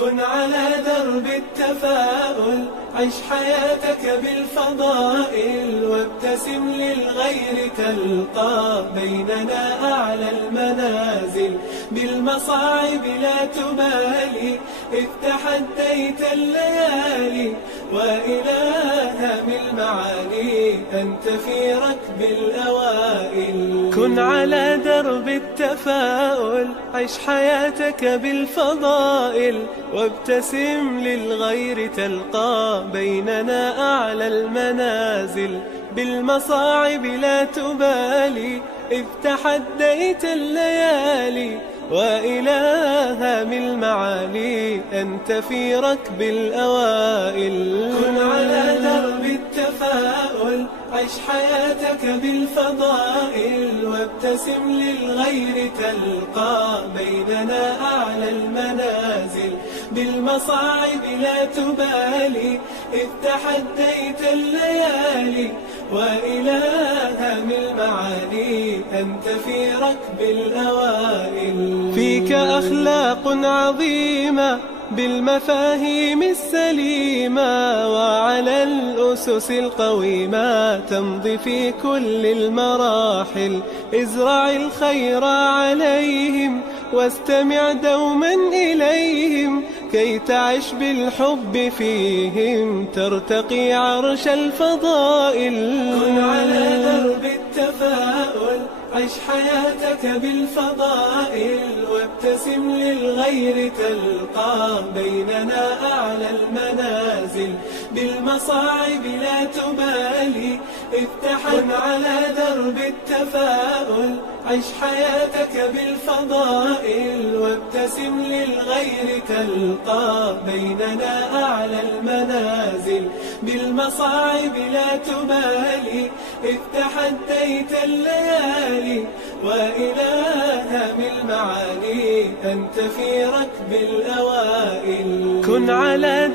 كن على درب التفاؤل، عش حياتك بالفضائل، وابتسم للغير تلقى بيننا أعلى المنازل. بالمصاعب لا تبالي، إذ تحديت الليالي، وإلى هم المعالي أنت في ركب الأوائل. كن على درب التفاؤل، عش حياتك بالفضائل، وابتسم للغير تلقى بيننا أعلى المنازل. بالمصاعب لا تبالي، إذ تحديت الليالي، وإلى هم المعالي أنت في ركب الأوائل. كن على درب التفاؤل، عش حياتك بالفضائل، وابتسم للغير تلقى بيننا أعلى المنازل. بالمصاعب لا تبالي، إذ تحديت الليالي، وإلى هم المعالي أنت في ركب الأوائل. فيك أخلاق عظيمة بالمفاهيم السليمة، وعلى الأسس القويمة تمضي في كل المراحل. ازرع الخير عليهم، واستمع دوما إليهم، كي تعش بالحب فيهم ترتقي عرش الفضائل. كن على درب التفاؤل، عش حياتك بالفضائل، وابتسم للغير تلقى بيننا أعلى المنازل. بالمصاعب لا تبالي، إذ تحن على درب التفاؤل، عش حياتك بالفضائل، وابتسم للغير تلقى بيننا أعلى المنازل. بالمصاعب لا تبالي، إذ تحديت الليالي، وإلى هم المعالي أنت في ركب الأوائل. كن على